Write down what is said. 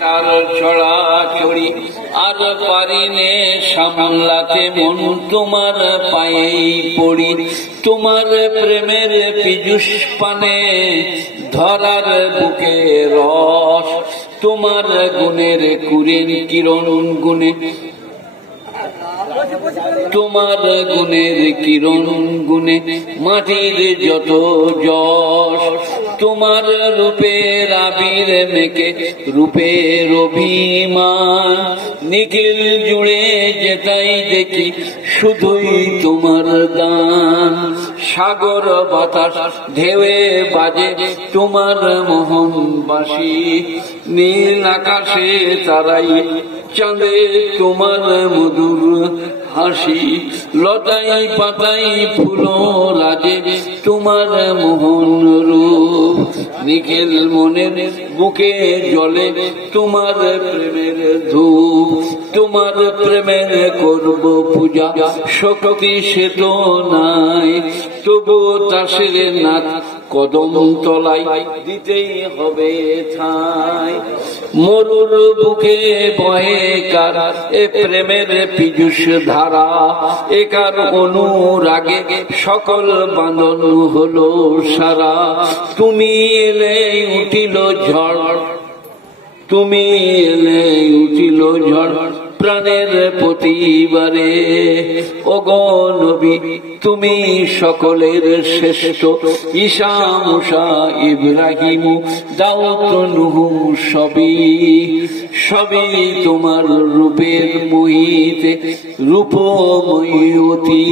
কাটার চড়া চড়ি আর পারিনে সামলাতে মন তোমার পায়েই পড়ি তোমার প্রেমের পীযুষ পানে ধরার বুকে রস তোমার গুণের কুরিন কিরণ গুণে তোমার গুণের কিরণ গুণে মাটির যত যশ তোমার রূপের আবির মেকে রূপের অভিমান নিখিল জুড়ে যেটাই দেখি শুধুই তোমার গান সাগর বাতাস ঢেউয়ে বাজে তোমার মোহন বাঁশি নীল আকাশে তারাই চাঁদে তোমার মধুর হাসি লতাই পাতাই ফুলো লাজে তোমার মোহন রূপ নিখিল মনের বুকে জলে তোমার প্রেমের ধূপ তোমার প্রেমের করব পূজা শক্তি সে তো নাই তবু তাসের নাথ কদম তলাই দিতেই হবে ঠাই মরুর বুকে বহে কার এ প্রেমের পীযুষ ধারা একার অনুরাগে সকল বাঁধন হলো সারা তুমি এলে উঠিল ঝড় তুমি এলে উঠিল ঝড় প্রাণের প্রতিবারে ওগো নবী তুমি সকলের শ্রেষ্ঠ ঈসা মুসা ইব্রাহিম দাউদ নূহ সবই সবই তোমার রূপের মোহিতে রূপময়ী অতি